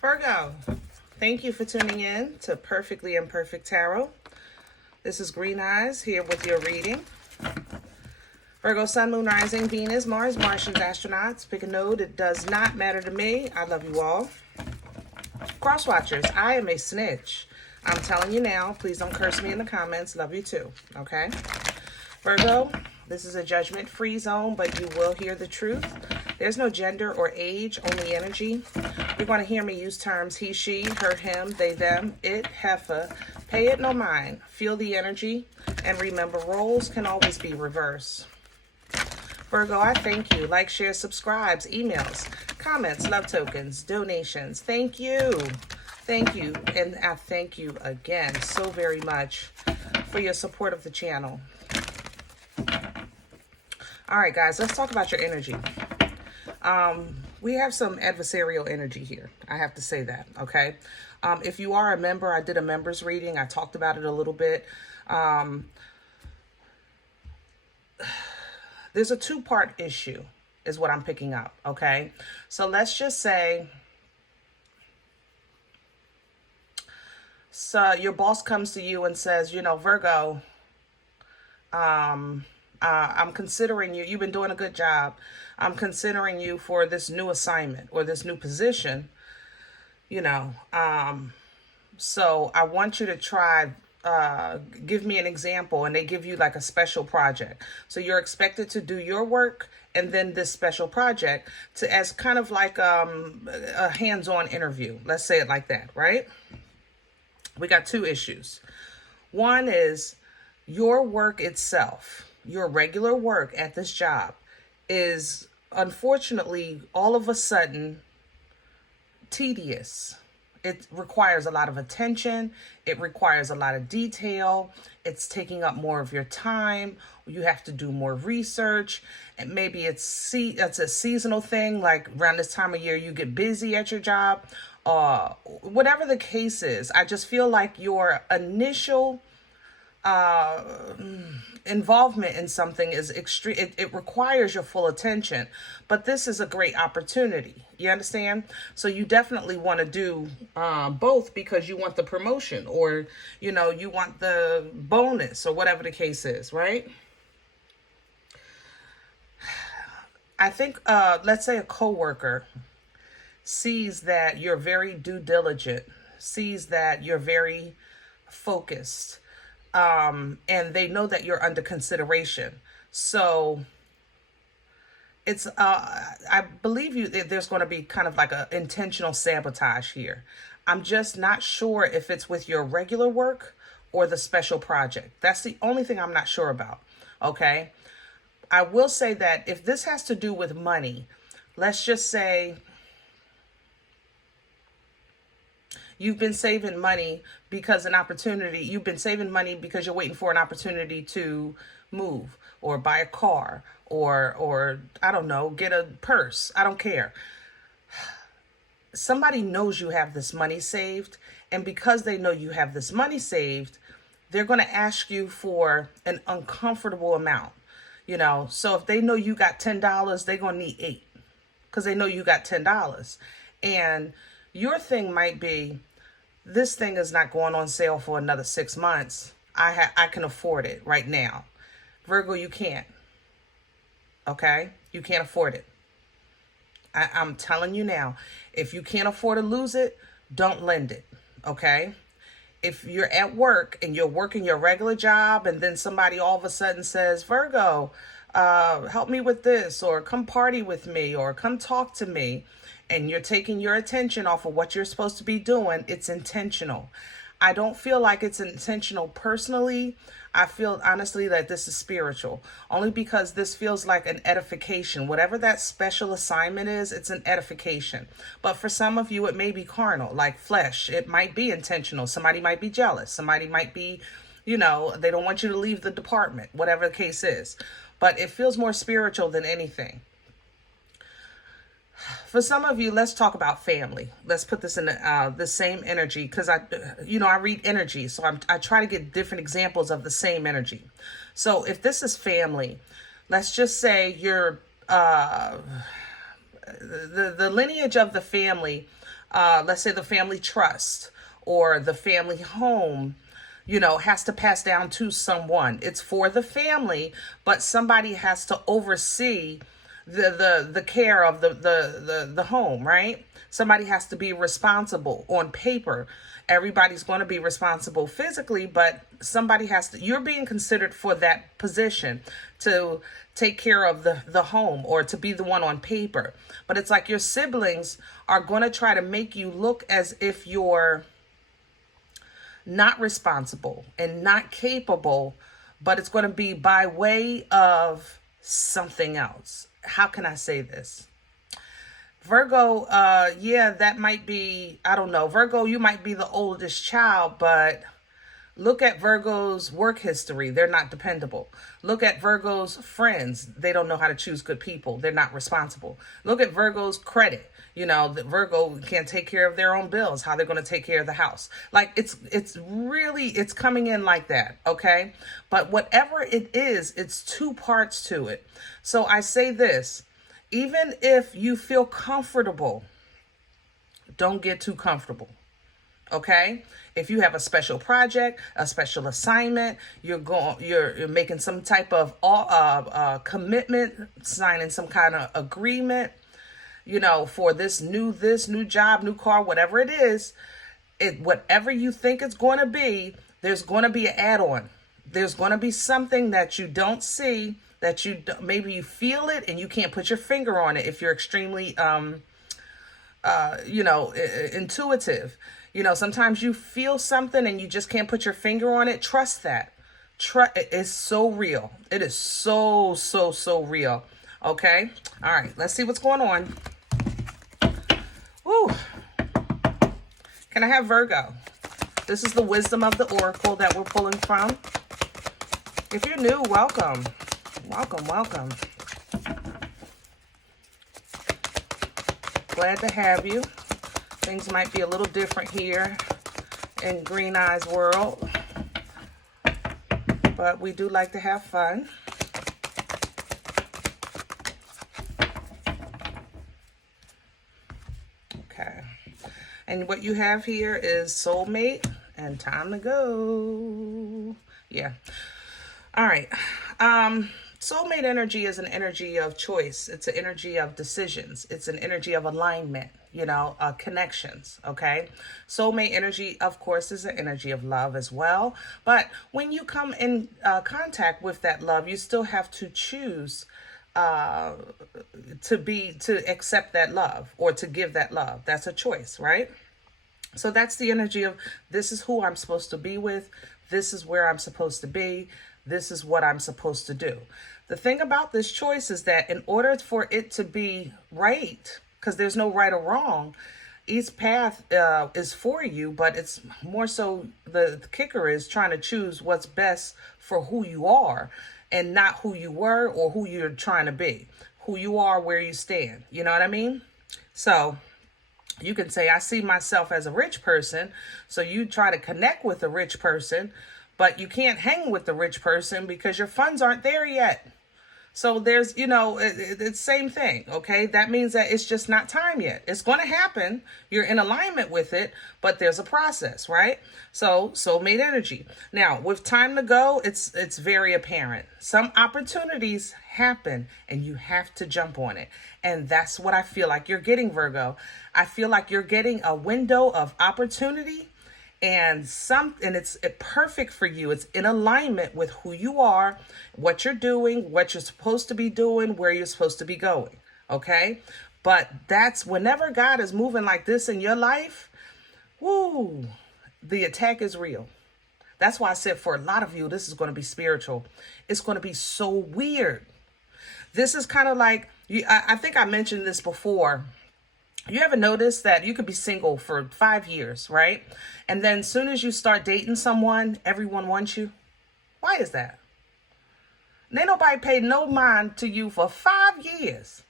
Virgo, thank you for tuning in to Perfectly Imperfect Tarot. This is Green Eyes here with your reading. Virgo, Sun, Moon, Rising, Venus, Mars, Martians, astronauts. Pick a node. It does not matter to me. I love you all. Cross watchers, I am a snitch. I'm telling you now. Please don't curse me in the comments. Love you too. Okay? Virgo, this is a judgment-free zone, but you will hear the truth. There's no gender or age, only energy. You're going to hear me use terms he, she, her, him, they, them, it, heifer. Pay it no mind. Feel the energy. And remember, roles can always be reversed. Virgo, I thank you. Like, share, subscribes, emails, comments, love tokens, donations. Thank you. Thank you. And I thank you again so very much for your support of the channel. All right, guys, let's talk about your energy. We have some adversarial energy here. I have to say that, okay? If you are a member, I did a members reading. I talked about it a little bit. There's a two-part issue is what I'm picking up, okay? So let's just say, so your boss comes to you and says, you know, Virgo, I'm considering you. You've been doing a good job. I'm considering you for this new assignment or this new position, you know. So I want you to try, give me an example, and they give you like a special project. So you're expected to do your work and then this special project to as kind of like a hands-on interview. Let's say it like that, right? We got two issues. One is your work itself, your regular work at this job is unfortunately all of a sudden tedious. It requires a lot of attention. It requires a lot of detail. It's taking up more of your time. You have to do more research. And maybe it's a seasonal thing, like around this time of year you get busy at your job. Whatever the case is, I just feel like your initial involvement in something is extreme. It requires your full attention, but this is a great opportunity. You understand? So you definitely want to do both because you want the promotion, or you know, you want the bonus, or whatever the case is, right? I think let's say a coworker sees that you're very due diligent, sees that you're very focused, and they know that you're under consideration. So it's, I believe there's going to be kind of like a intentional sabotage here. I'm just not sure if it's with your regular work or the special project. That's the only thing I'm not sure about. Okay. I will say that if this has to do with money, let's just say you've been saving money because you've been saving money because you're waiting for an opportunity to move or buy a car or I don't know, get a purse. I don't care. Somebody knows you have this money saved, and because they know you have this money saved, they're going to ask you for an uncomfortable amount, you know. So if they know you got $10, they're going to need $8 because they know you got $10. And your thing might be, this thing is not going on sale for another 6 months. I can afford it right now. Virgo, you can't. Okay? You can't afford it. I'm telling you now, if you can't afford to lose it, don't lend it. Okay? If you're at work and you're working your regular job and then somebody all of a sudden says, Virgo, help me with this, or come party with me, or come talk to me, and you're taking your attention off of what you're supposed to be doing, it's intentional. I don't feel like it's intentional personally. I feel honestly that this is spiritual, only because this feels like an edification. Whatever that special assignment is, it's an edification. But for some of you, it may be carnal, like flesh. It might be intentional. Somebody might be jealous. Somebody might be, you know, they don't want you to leave the department, whatever the case is. But it feels more spiritual than anything. For some of you, let's talk about family. Let's put this in the same energy, because I read energy, so I try to get different examples of the same energy. So if this is family, let's just say you're the lineage of the family, let's say the family trust or the family home, has to pass down to someone. It's for the family, but somebody has to oversee the care of the home, right? Somebody has to be responsible on paper. Everybody's going to be responsible physically, but somebody has to, you're being considered for that position to take care of the home or to be the one on paper. But it's like your siblings are going to try to make you look as if you're not responsible and not capable, but it's going to be by way of something else. How can I say this? Virgo, yeah, that might be, I don't know. Virgo, you might be the oldest child, but look at Virgo's work history. They're not dependable. Look at Virgo's friends. They don't know how to choose good people. They're not responsible. Look at Virgo's credit. The Virgo can't take care of their own bills. How they're going to take care of the house. Like it's coming in like that. Okay. But whatever it is, it's two parts to it. So I say this, even if you feel comfortable, don't get too comfortable. Okay. If you have a special project, a special assignment, you're making some type of commitment, signing some kind of agreement, for this new job, new car, whatever it is, whatever you think it's going to be, there's going to be an add-on. There's going to be something that you don't see, that maybe you feel it and you can't put your finger on it if you're extremely, intuitive. Sometimes you feel something and you just can't put your finger on it. Trust that. It is so real. It is so, so, so real. Okay. All right. Let's see what's going on. Woo. Can I have Virgo? This is the wisdom of the oracle that we're pulling from. If you're new, welcome. Welcome, welcome. Glad to have you. Things might be a little different here in Green Eyes world, but we do like to have fun. Okay. And what you have here is soulmate and time to go. Yeah. All right. Soulmate energy is an energy of choice. It's an energy of decisions. It's an energy of alignment, connections, okay? Soulmate energy, of course, is an energy of love as well. But when you come in contact with that love, you still have to choose to accept that love or to give that love. That's a choice, right? So that's the energy of, this is who I'm supposed to be with. This is where I'm supposed to be. This is what I'm supposed to do. The thing about this choice is that in order for it to be right, because there's no right or wrong, each path is for you, but it's more so the kicker is trying to choose what's best for who you are and not who you were or who you're trying to be. Who you are, where you stand. You know what I mean? So you can say, I see myself as a rich person. So you try to connect with a rich person, but you can't hang with the rich person because your funds aren't there yet. So there's, it's same thing, okay? That means that it's just not time yet. It's going to happen. You're in alignment with it, but there's a process, right? So soulmate energy. Now, with time to go, it's very apparent. Some opportunities happen and you have to jump on it. And that's what I feel like you're getting, Virgo. I feel like you're getting a window of opportunity and it's perfect for you. It's in alignment with who you are, what you're doing, what you're supposed to be doing, where you're supposed to be going. Okay. But that's whenever God is moving like this in your life, woo, the attack is real. That's why I said for a lot of you, this is going to be spiritual. It's going to be so weird. This is kind of like, I think I mentioned this before. You ever notice that you could be single for 5 years, right? And then as soon as you start dating someone, everyone wants you. Why is that? Ain't nobody paid no mind to you for 5 years.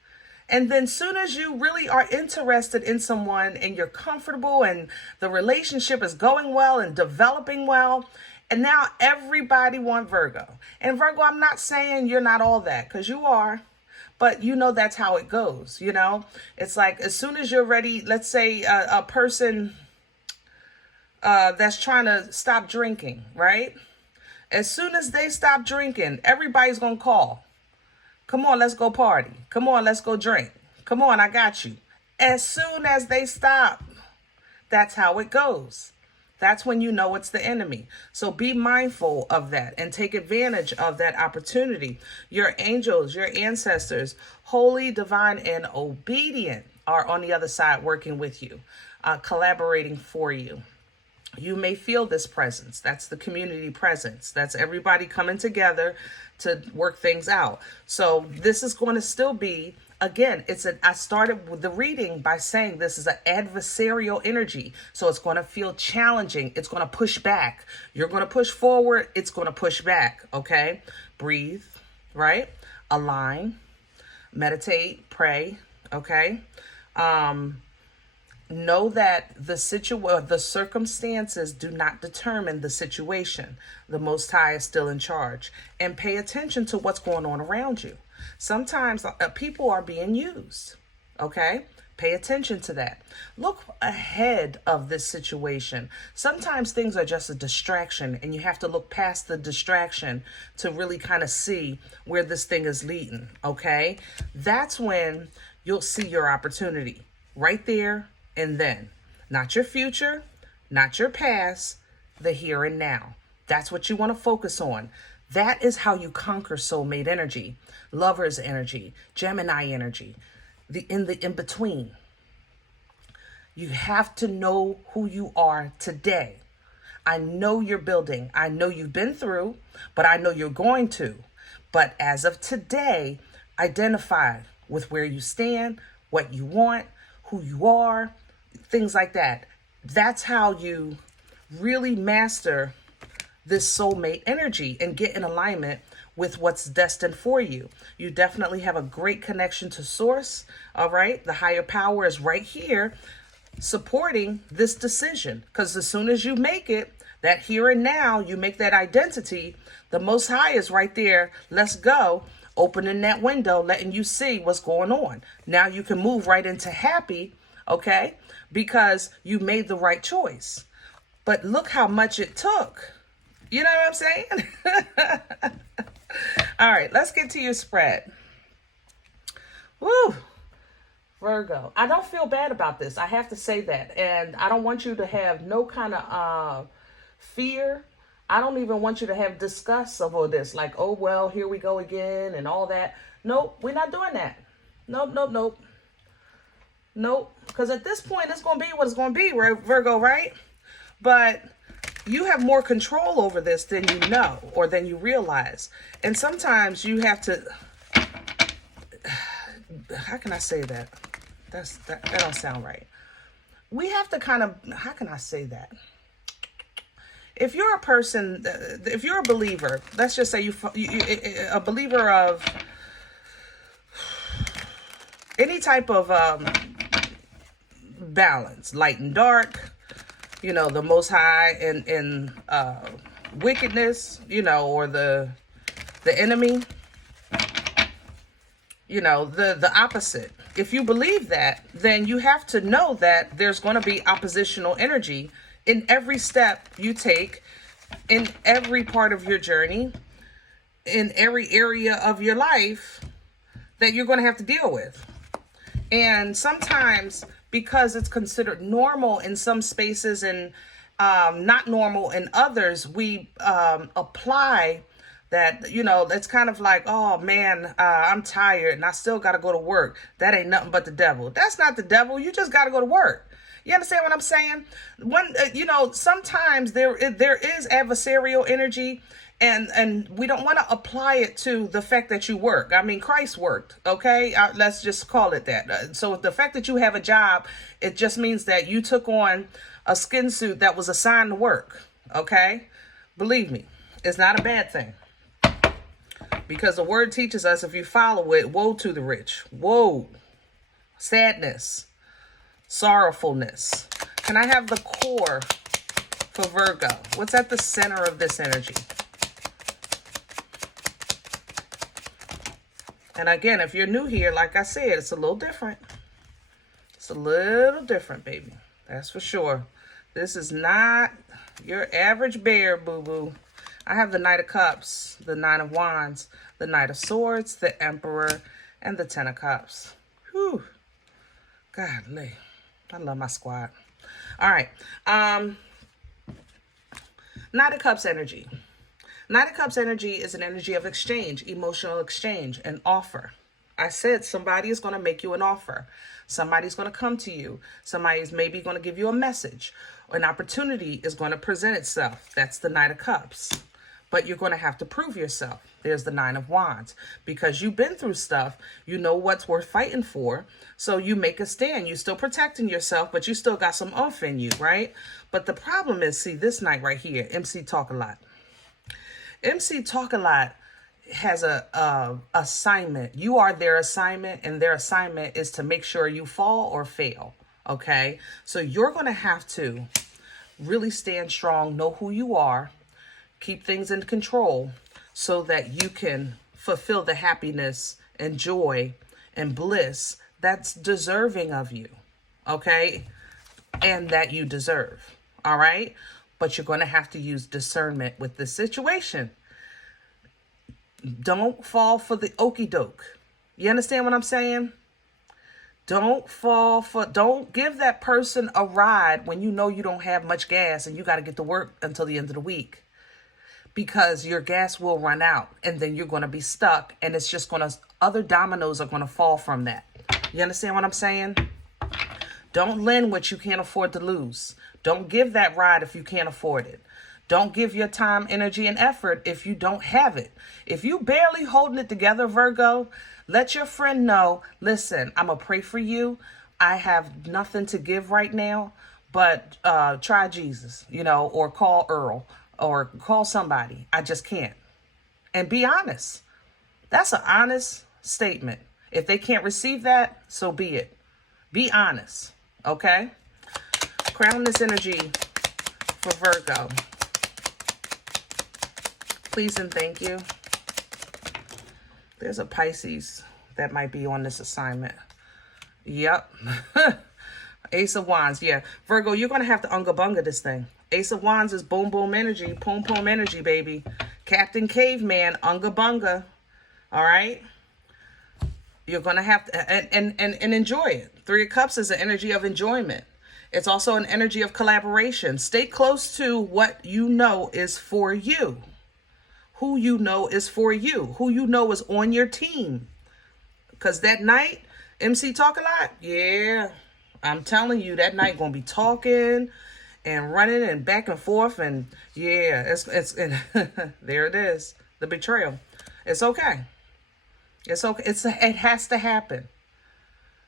And then soon as you really are interested in someone and you're comfortable and the relationship is going well and developing well, and now everybody wants Virgo. And Virgo, I'm not saying you're not all that, because you are. but you know that's how it goes, you know? It's like as soon as you're ready, let's say a person that's trying to stop drinking, right? As soon as they stop drinking, everybody's going to call. Come on, let's go party. Come on, let's go drink. Come on, I got you. As soon as they stop, that's how it goes. That's when you know it's the enemy. So be mindful of that and take advantage of that opportunity. Your angels, your ancestors, holy, divine, and obedient are on the other side working with you, collaborating for you. You may feel this presence. That's the community presence. That's everybody coming together to work things out. So this is going to still be, again, I started with the reading by saying this is an adversarial energy. So it's going to feel challenging. It's going to push back. You're going to push forward. It's going to push back. Okay. Breathe, right? Align, meditate, pray. Okay. Know that the circumstances do not determine the situation. The Most High is still in charge. And pay attention to what's going on around you. Sometimes people are being used. Okay? Pay attention to that. Look ahead of this situation. Sometimes things are just a distraction, and you have to look past the distraction to really kind of see where this thing is leading. Okay? That's when you'll see your opportunity. Right there. And then, not your future, not your past, the here and now. That's what you want to focus on. That is how you conquer soulmate energy, lover's energy, Gemini energy, the in between. You have to know who you are today. I know you're building. I know you've been through, but I know you're going to. But as of today, identify with where you stand, what you want, who you are, things like that. That's how you really master this soulmate energy and get in alignment with what's destined for you. You definitely have a great connection to source. All right. The higher power is right here supporting this decision, because as soon as you make it, that here and now, you make that identity, the Most High is right there. Let's go. Opening that window, letting you see what's going on. Now you can move right into happy. Okay, because you made the right choice. But look how much it took. You know what I'm saying? All right, let's get to your spread. Woo! Virgo. I don't feel bad about this. I have to say that. And I don't want you to have no kind of fear. I don't even want you to have disgust over this. Like, oh, well, here we go again and all that. Nope, we're not doing that. Nope. Nope, because at this point, it's going to be what it's going to be, Virgo, right? But you have more control over this than you know or than you realize. And sometimes you have to, how can I say that? That don't sound right. We have to kind of, how can I say that? If you're a person, if you're a believer, let's just say you a believer of any type of balance, light and dark, you know, the Most High and wickedness, you know, or the enemy, you know, the opposite. If you believe that, then you have to know that there's going to be oppositional energy in every step you take, in every part of your journey, in every area of your life that you're going to have to deal with. And sometimes, because it's considered normal in some spaces and not normal in others, we apply that, you know, it's kind of like, oh man, I'm tired and I still got to go to work. That ain't nothing but the devil. That's not the devil. You just got to go to work. You understand what I'm saying? You know, sometimes there is adversarial energy. And we don't want to apply it to the fact that you work. I mean, Christ worked, okay? Let's just call it that. So the fact that you have a job, it just means that you took on a skin suit that was assigned to work, okay? Believe me, it's not a bad thing. Because the word teaches us, if you follow it, woe to the rich. Woe, sadness, sorrowfulness. Can I have the core for Virgo? What's at the center of this energy? And again, if you're new here, like I said, it's a little different. It's a little different, baby. That's for sure. This is not your average bear, boo-boo. I have the Knight of Cups, the Nine of Wands, the Knight of Swords, the Emperor, and the Ten of Cups. Whew. Godly. I love my squad. All right. Knight of Cups energy. Knight of Cups energy is an energy of exchange, emotional exchange, an offer. I said somebody is going to make you an offer. Somebody's going to come to you. Somebody's maybe going to give you a message. An opportunity is going to present itself. That's the Knight of Cups. But you're going to have to prove yourself. There's the Nine of Wands. Because you've been through stuff, you know what's worth fighting for. So you make a stand. You're still protecting yourself, but you still got some oomph in you, right? But the problem is, see, this Knight right here, MC Talk a Lot. MC Talk a Lot has a assignment. You are their assignment, and their assignment is to make sure you fall or fail, okay? So you're going to have to really stand strong, know who you are, keep things in control so that you can fulfill the happiness and joy and bliss that's deserving of you, okay? And that you deserve, all right? But you're going to have to use discernment with this situation. Don't fall for the okie doke. You understand what I'm saying? Don't give that person a ride when you know you don't have much gas and you got to get to work until the end of the week. Because your gas will run out and then you're going to be stuck, and it's just other dominoes are going to fall from that. You understand what I'm saying? Don't lend what you can't afford to lose. Don't give that ride if you can't afford it. Don't give your time, energy, and effort if you don't have it. If you barely holding it together, Virgo, let your friend know, listen, I'm going to pray for you. I have nothing to give right now, but try Jesus, or call Earl or call somebody. I just can't. And be honest. That's an honest statement. If they can't receive that, so be it. Be honest, okay? Crown this energy for Virgo. Please and thank you. There's a Pisces that might be on this assignment. Yep. Ace of Wands. Yeah. Virgo, you're going to have to unga-bunga this thing. Ace of Wands is boom, boom energy. Boom, boom energy, baby. Captain Caveman, unga-bunga. All right? You're going to have to, and enjoy it. Three of Cups is an energy of enjoyment. It's also an energy of collaboration. Stay close to what you know is for you. Who you know is for you. Who you know is on your team. Because that night, MC Talk a Lot, yeah, I'm telling you, that night going to be talking and running and back and forth. And yeah, it's there it is. The betrayal. It's okay. It's okay. It has to happen.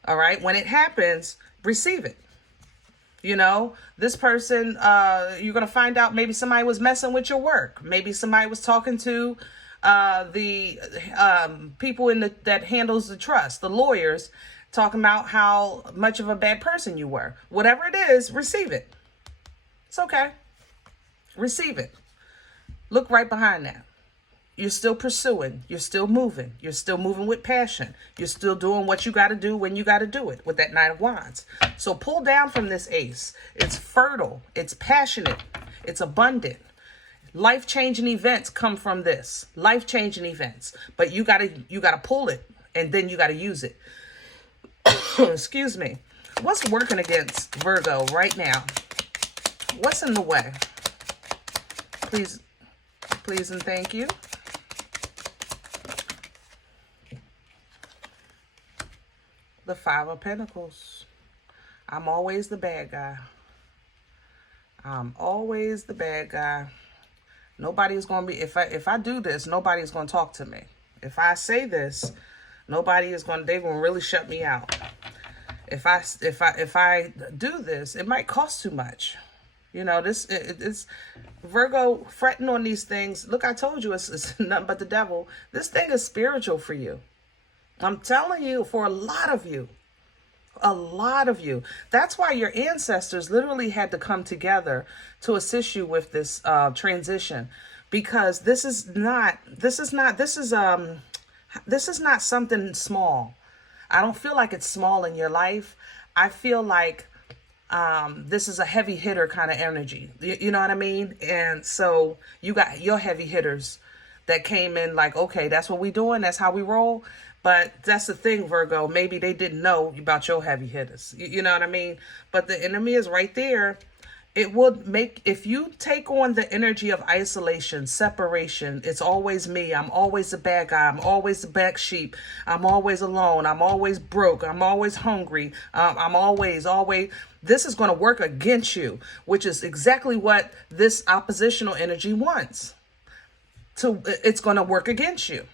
All right. When it happens, receive it. This person, you're going to find out maybe somebody was messing with your work. Maybe somebody was talking to the people that handles the trust, the lawyers, talking about how much of a bad person you were. Whatever it is, receive it. It's okay. Receive it. Look right behind that. You're still pursuing. You're still moving. You're still moving with passion. You're still doing what you got to do when you got to do it with that Knight of Wands. So pull down from this ace. It's fertile. It's passionate. It's abundant. Life-changing events come from this. Life-changing events. But you gotta pull it, and then you got to use it. Excuse me. What's working against Virgo right now? What's in the way? Please and thank you. The Five of Pentacles. I'm always the bad guy. I'm always the bad guy. Nobody's going to be, if I do this, nobody's going to talk to me. If I say this, they're going to really shut me out. If I do this, it might cost too much. It's Virgo fretting on these things. Look, I told you it's nothing but the devil. This thing is spiritual for you. I'm telling you, for a lot of you. That's why your ancestors literally had to come together to assist you with this transition, because this is This is not something small. I don't feel like it's small in your life. I feel like this is a heavy hitter kind of energy. You know what I mean? And so you got your heavy hitters that came in like, okay, that's what we doing. That's how we roll. But that's the thing, Virgo. Maybe they didn't know about your heavy hitters. You know what I mean? But the enemy is right there. It would make, if you take on the energy of isolation, separation, it's always me. I'm always the bad guy. I'm always the black sheep. I'm always alone. I'm always broke. I'm always hungry. I'm always. This is going to work against you, which is exactly what this oppositional energy wants. It's going to work against you.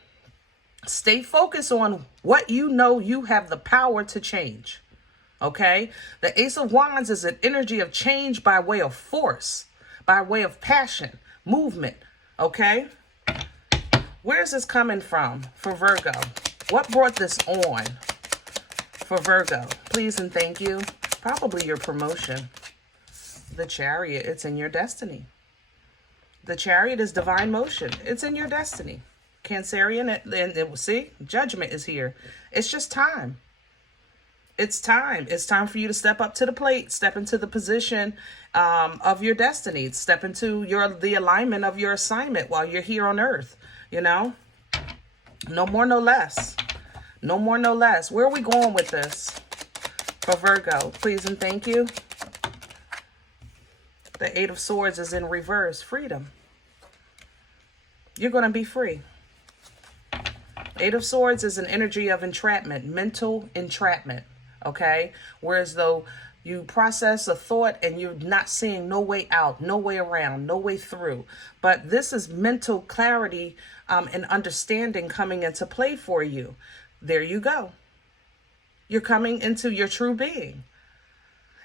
Stay focused on what you know you have the power to change. Okay? The Ace of Wands is an energy of change by way of force, by way of passion, movement. Okay? Where is this coming from for Virgo? What brought this on for Virgo? Please and thank you. Probably your promotion. The Chariot, it's in your destiny. The Chariot is divine motion. It's in your destiny. Cancerian, and see, judgment is here. It's just time. It's time. It's time for you to step up to the plate, step into the position of your destiny, step into the alignment of your assignment while you're here on earth, you know? No more, no less. No more, no less. Where are we going with this for Virgo? Please and thank you. The Eight of Swords is in reverse. Freedom. You're going to be free. Eight of Swords is an energy of entrapment, mental entrapment. Okay, whereas though you process a thought and you're not seeing no way out, no way around, no way through. But this is mental clarity and understanding coming into play for you. There you go. You're coming into your true being.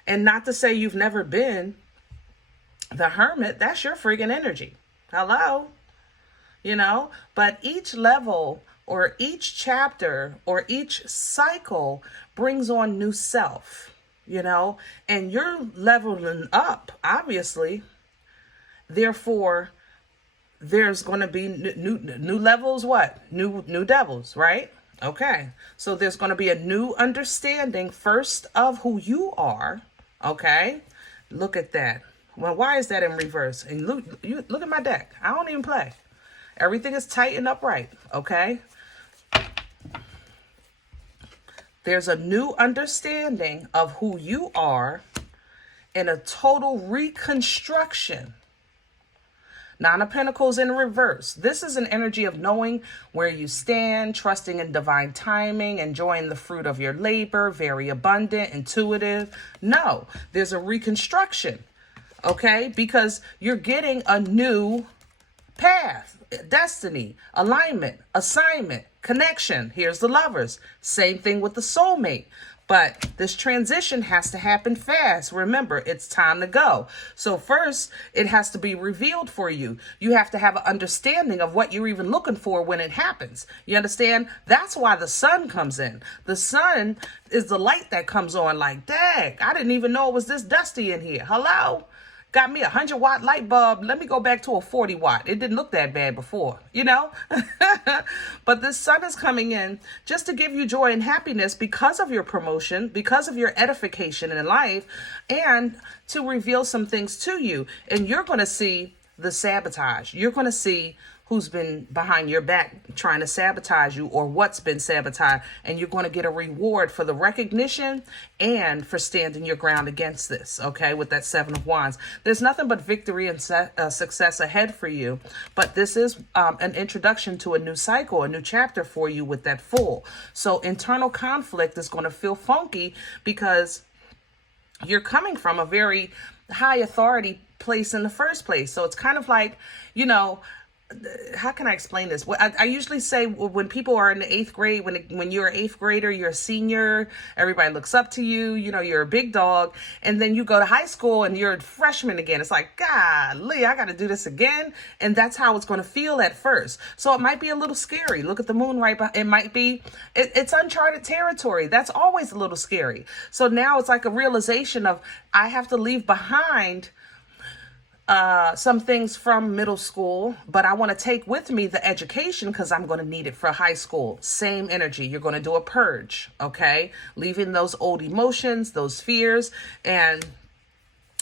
And not to say you've never been the hermit, that's your friggin' energy. Hello? You know, but each level or each chapter or each cycle brings on new self, you know, and you're leveling up, obviously. Therefore, there's going to be new levels, what? New devils, right? Okay. So there's going to be a new understanding first of who you are. Okay. Look at that. Well, why is that in reverse? And look at my deck. I don't even play. Everything is tight and upright. Okay. There's a new understanding of who you are and a total reconstruction. Nine of Pentacles in reverse. This is an energy of knowing where you stand, trusting in divine timing, enjoying the fruit of your labor, very abundant, intuitive. No, there's a reconstruction, okay? Because you're getting a new path, destiny, alignment, assignment, connection. Here's the Lovers. Same thing with the Soulmate. But this transition has to happen fast. Remember, it's time to go. So first, it has to be revealed for you. You have to have an understanding of what you're even looking for when it happens. You understand? That's why the sun comes in. The sun is the light that comes on like, dang, I didn't even know it was this dusty in here. Hello? Got me a 100-watt light bulb. Let me go back to a 40-watt. It didn't look that bad before, you know? But this sun is coming in just to give you joy and happiness because of your promotion, because of your edification in life, and to reveal some things to you. And you're going to see the sabotage. You're going to see who's been behind your back trying to sabotage you or what's been sabotaged. And you're going to get a reward for the recognition and for standing your ground against this, okay, with that Seven of Wands. There's nothing but victory and success ahead for you. But this is an introduction to a new cycle, a new chapter for you with that Fool. So internal conflict is going to feel funky because you're coming from a very high authority place in the first place. So it's kind of like, you know, how can I explain this? I usually say when people are in the 8th grade, when you're an 8th grader, you're a senior, everybody looks up to you, you know, you're a big dog. And then you go to high school and you're a freshman again. It's like, golly, I got to do this again. And that's how it's going to feel at first. So it might be a little scary. Look at the moon right behind. It might be, it's uncharted territory. That's always a little scary. So now it's like a realization of I have to leave behind some things from middle school, but I want to take with me the education because I'm going to need it for high school. Same energy. You're going to do a purge, okay? Leaving those old emotions, those fears, and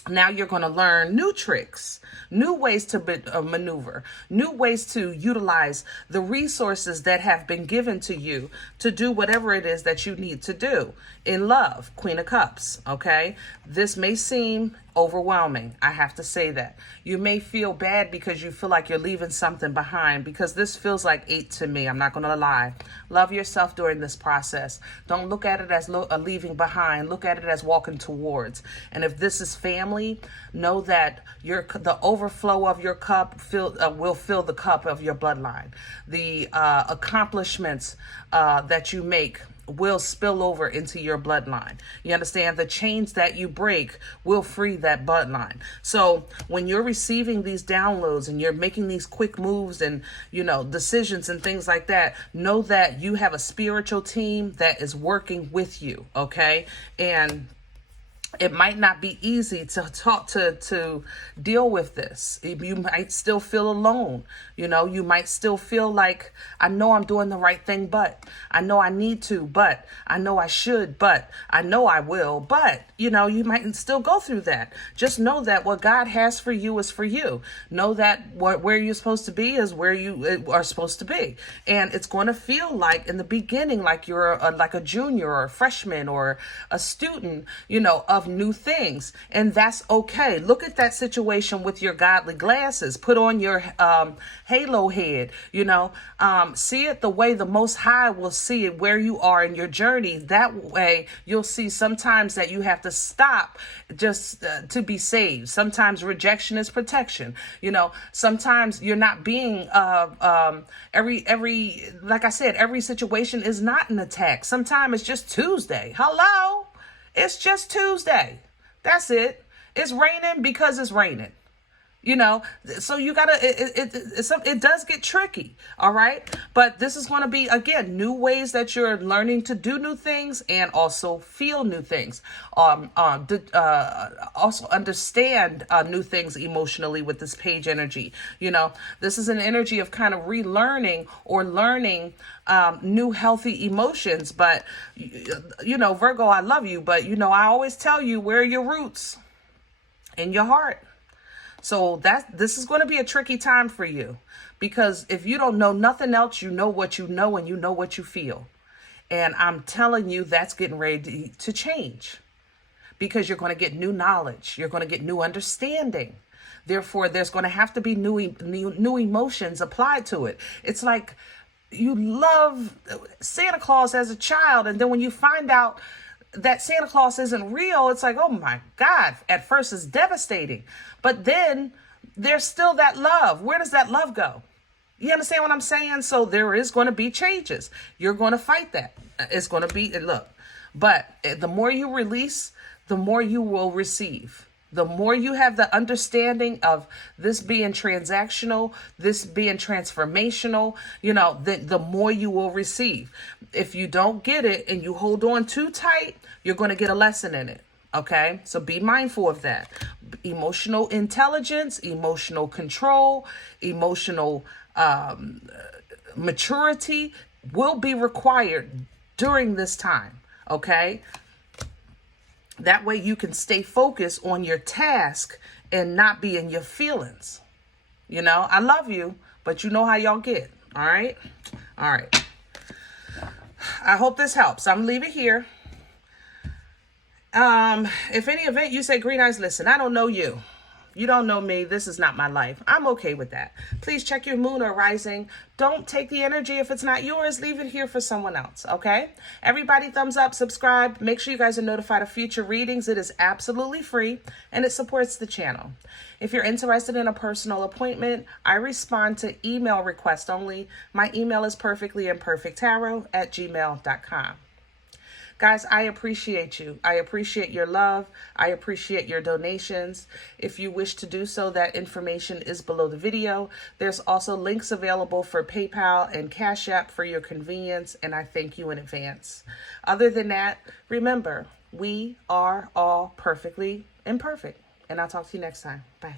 now you're going to learn new tricks, new ways to maneuver, new ways to utilize the resources that have been given to you to do whatever it is that you need to do in love. Queen of Cups, okay? This may seem overwhelming. I have to say that. You may feel bad because you feel like you're leaving something behind, because this feels like 8 to me. I'm not going to lie. Love yourself during this process. Don't look at it as leaving behind. Look at it as walking towards. And if this is family, know that the overflow of your cup will fill the cup of your bloodline. The accomplishments that you make will spill over into your bloodline. You understand? The chains that you break will free that bloodline. So when you're receiving these downloads and you're making these quick moves and, decisions and things like that, know that you have a spiritual team that is working with you. Okay. And it might not be easy to talk to deal with this. You might still feel alone. You might still feel like, I know I'm doing the right thing, but I know I need to, but I know I should, but I know I will, but you might still go through that. Just know that what God has for you is for you. Know that where you're supposed to be is where you are supposed to be. And it's going to feel like in the beginning, like you're like a junior or a freshman or a student, of new things. And that's okay. Look at that situation with your godly glasses. Put on your halo head, see it the way the Most High will see it, where you are in your journey. That way you'll see sometimes that you have to stop just to be saved. Sometimes rejection is protection. Sometimes you're not being like I said, every situation is not an attack. Sometimes it's just Tuesday. Hello? It's just Tuesday. That's it. It's raining because it's raining. So you gotta, it does get tricky. All right. But this is going to be, again, new ways that you're learning to do new things and also feel new things. Also understand new things emotionally with this page energy. This is an energy of kind of relearning or learning new healthy emotions. But, Virgo, I love you. But, I always tell you, where are your roots? In your heart. So this is going to be a tricky time for you, because if you don't know nothing else, you know what you know and you know what you feel. And I'm telling you, that's getting ready to change, because you're going to get new knowledge. You're going to get new understanding. Therefore, there's going to have to be new emotions applied to it. It's like you love Santa Claus as a child, and then when you find out that Santa Claus isn't real, it's like, oh my God, at first it's devastating. But then there's still that love. Where does that love go? You understand what I'm saying? So there is going to be changes. You're going to fight that. It's going to be, look, but the more you release, the more you will receive. The more you have the understanding of this being transactional, this being transformational, the more you will receive. If you don't get it and you hold on too tight, you're going to get a lesson in it. Okay, so be mindful of that. Emotional intelligence, emotional control, emotional maturity will be required during this time. Okay. That way you can stay focused on your task and not be in your feelings. I love you, but you know how y'all get. All right. All right. I hope this helps. I'm leaving it here. If any event you say, Green Eyes, listen, I don't know you. You don't know me. This is not my life. I'm okay with that. Please check your moon or rising. Don't take the energy if it's not yours. Leave it here for someone else. Okay? Everybody, thumbs up, subscribe. Make sure you guys are notified of future readings. It is absolutely free and it supports the channel. If you're interested in a personal appointment, I respond to email requests only. My email is perfectlyimperfecttarot@gmail.com. Guys, I appreciate you. I appreciate your love. I appreciate your donations. If you wish to do so, that information is below the video. There's also links available for PayPal and CashApp for your convenience, and I thank you in advance. Other than that, remember, we are all perfectly imperfect, and I'll talk to you next time. Bye.